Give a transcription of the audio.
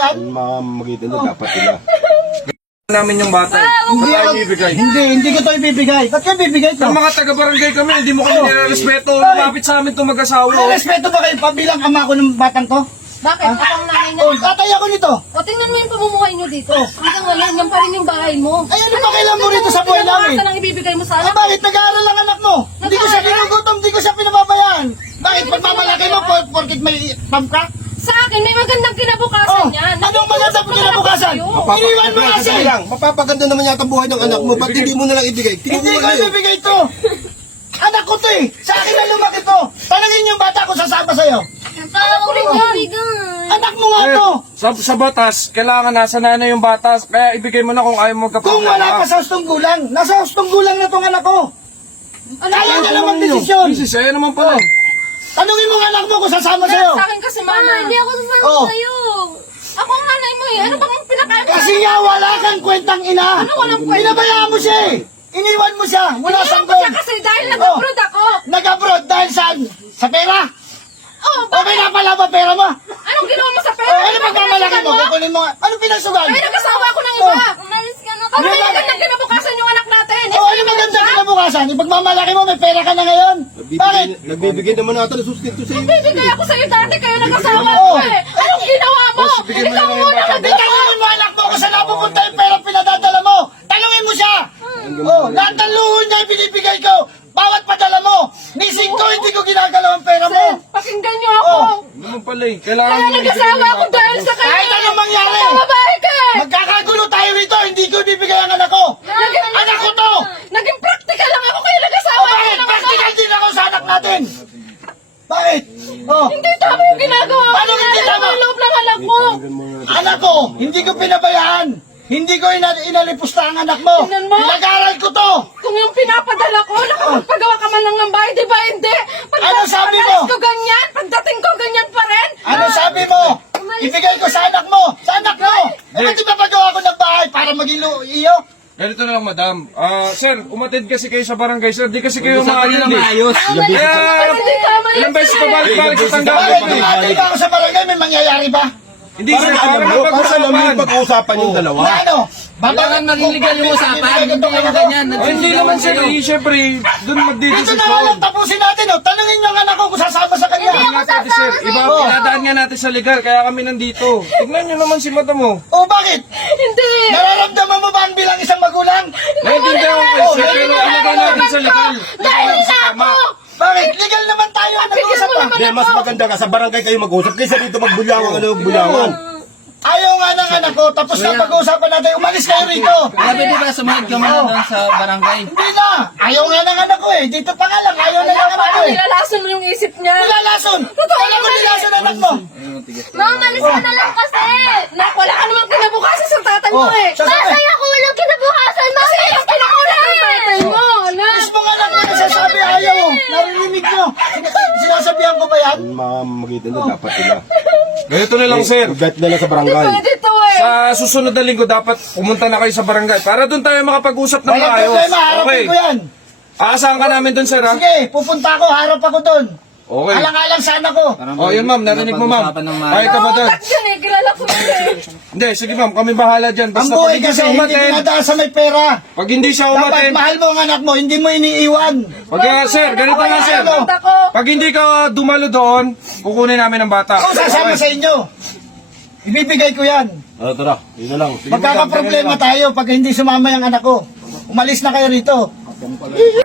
yan? Magitan na dapat sila. Namin yung bata. Hindi ako ibibigay. Hindi ko to ibibigay. Ba't ka ibibigay to? Yung mga taga-barangay kami, hindi mo kami nire-respeto. Lumapit sa amin itong mag-asawa. May respeto ba kayo pabilang ama ko ng batang to? Bakit? Akong nanay niya. Oh, tatay ako nito. O, tingnan mo yung pamumuhay niyo dito. Hanggang ngayon, yan pa rin yung bahay mo. Ay, ano ba kailan mo rito sa buhay namin? Ano lang ibibigay mo sa Ah, anak? bakit? Nag-aaral ang anak mo. Hindi ko siya ginugutom, hindi ko siya pinababayaan. Bakit? Pagmamalaki mo, porkit may pump ka? Sa akin, may magandang kinabukasan Oh, yan. anong magandang kinabukasan? Iniwan mo kasi. Mapapaganda naman yata buhay ng anak mo. Ba't hindi mo na lang ibigay? Hindi ko ibibigay to. Anak ko to eh. Sa akin na lumaki to. Tanungin yung bata ko sasama sa'yo. Anak ko rin ibigay. Anak mo nga to. Sa batas, kailangan nasa nanay yung bata. Kaya ibigay mo na kung ayaw mo Kung wala pa sa hustong gulang, nasa hustong gulang na tong anak ko. Kaya niya lang magdesisyon. Kasi sa'yo naman pala. Tanungin mo nga anak mo kung sasama sa'yo. Sa akin kasi, mama. Hindi ako sasama Oh. sa'yo. Ako ang nanay mo eh. Ano bang pinakain mo? Kasi nga wala kang kwentang ina. Ano walang kwenta? Pinabayaan mo siya eh. Iniwan mo siya. Wala Iniwan sang ko siya kasi dahil nag-abroad ako. Nag-abroad dahil saan? Sa pera? Oh, Okay na pala ba pera mo? anong ginawa mo sa pera? Ano pagmamalaki mo? Kukunin mo nga. Ano pinagsugal? Ay, nag-asawa ako ng iba. Oh. Umalis ka na. Ano Ano ba? magandang kinabukasan yung anak natin? Ano maganda kinabukasan? Ipagmamalaki mo, may pera ka na ngayon. Bakit? Nagbibigay naman ata ng sustento sa iyo. Bibigay ako sa'yo dati kayo nag-asawa Oo. ko eh. Anong ginawa mo? Ikaw muna Tanungin mo anak mo kung saan napupunta yung pera pinadadala mo. Tanungin mo siya. Oh, lahat ng luho niya ibinibigay ko. Bawat padala mo. Nising ko, hindi ko ginagalaw ang pera mo. Pakinggan niyo ako. Hindi naman pala eh. Kailangan Kaya nag-asawa ako dahil sa kanya. Kahit anong mangyari. Babae ka eh. Magkakagulo tayo rito, hindi ko ibibigay ang anak ko. Anak ko to. Naging practical lang ako kaya nag-asawa ako Bakit? ng Practical din ako sa anak natin. Bakit? Oh. Hindi tama yung ginagawa ko. Paano hindi tama? Ang loob ng anak mo. Anak ko, hindi ko pinabayaan. Hindi ko inalipusta ang anak mo. Tingnan mo. Pinag-aral ko to. Kung yung pinapadala ko, nakapagpagawa ka man lang ng bahay, di ba hindi? Ano sabi mo? Pag ko ganyan, pagdating ko ganyan pa rin. Ano sabi mo? Ibigay ko sa anak mo. Sa anak mo. Eh, ba't di ba pagawa ko ng bahay para maging iyo? Ganito na lang, madam. Sir, umatid kasi kayo sa barangay, sir. Di kasi kayo Usapan nyo na maayos. Kaya, Hindi tama yun, ilang beses sir. pa balik-balik sa Bakit tanggapan kung natin ba ako sa barangay, may mangyayari ba? Hindi, sir. Para Para alam mo yung mapag-usapan. pag-uusapan yung dalawa. Na ano? Kailangan maging legal yung usapan. Hindi yung ganyan. Hindi naman, sir. Siyempre, doon Dito magdidesisyon. na nga lang tapusin natin. Oh. Tanungin yung anak ko kung sasama sa kanya. Hindi nga pwede, sir. Iba, pinadaan nga natin sa legal, kaya kami nandito. Tignan nyo naman si madam mo. Oh, bakit? Hindi. Nararamdaman mo ba ang bilang isang magulang? Naiintindihan ko kayo, sir, pero ilagay natin sa legal. Dahil sa ako. Bakit? Legal naman tayo. Nag-uusap pa. Hindi, mas maganda ka sa barangay kayo mag-usap kaysa dito magbulyawan bulyawan. Ayaw nga ng anak ko. Tapos na pag-uusapan natin. Umalis kayo rito. Sabi di ba sumunod ka muna doon sa barangay? Hindi na. Ayaw nga ng anak ko eh. Dito pa nga lang. Ayaw na ng anak ko Parang eh. nilalason mo yung isip niya. Nilalason. Wala ko nilason anak mo. Mamalis ka na lang kasi. Nak, wala ka namang kinabukasan sa tatay mo Oh, eh. sasabi. ako walang kinabukasan, mami. Kasi yung kinakulang ng tatay mo, anak. Mismo nga lang yung sasabi ayaw. Narinig nyo. Sinasabihan ko ba yan? Magitan na dapat sila. Ganito na lang, sir. Ugat na lang sa barangay. Pwede to eh. Sa susunod na linggo, dapat pumunta na kayo sa barangay para doon tayo makapag-usap ng Walang maayos. problema. Harapin Okay. ko yan. Aasahan ka namin doon, sir, ha? Sige, pupunta ako. Harap ako doon. Okay. Alang-alang sa anak ko. Oh, yun, ma'am. Narinig mo, ma'am. Napag-usapan ng Kahit ka ba doon? Ba't yan eh? Kilala ko eh. Hindi, sige, ma'am. Kami bahala dyan. Ang Basta pag buhay hindi kasi siya hindi umatin, pinadaan sa may pera. pag hindi siya Dapat umatin, mahal mo ang anak mo, hindi mo iniiwan. pag, sir, ganito nga, sir. Punta ko. Pag hindi ka dumalo doon, kukunin namin ang bata. Ako sasama sa inyo. Ibibigay ko yan. Tara, yun na lang. Sige, Magkakaproblema tayo pag hindi sumama yung anak ko. Umalis na kayo rito.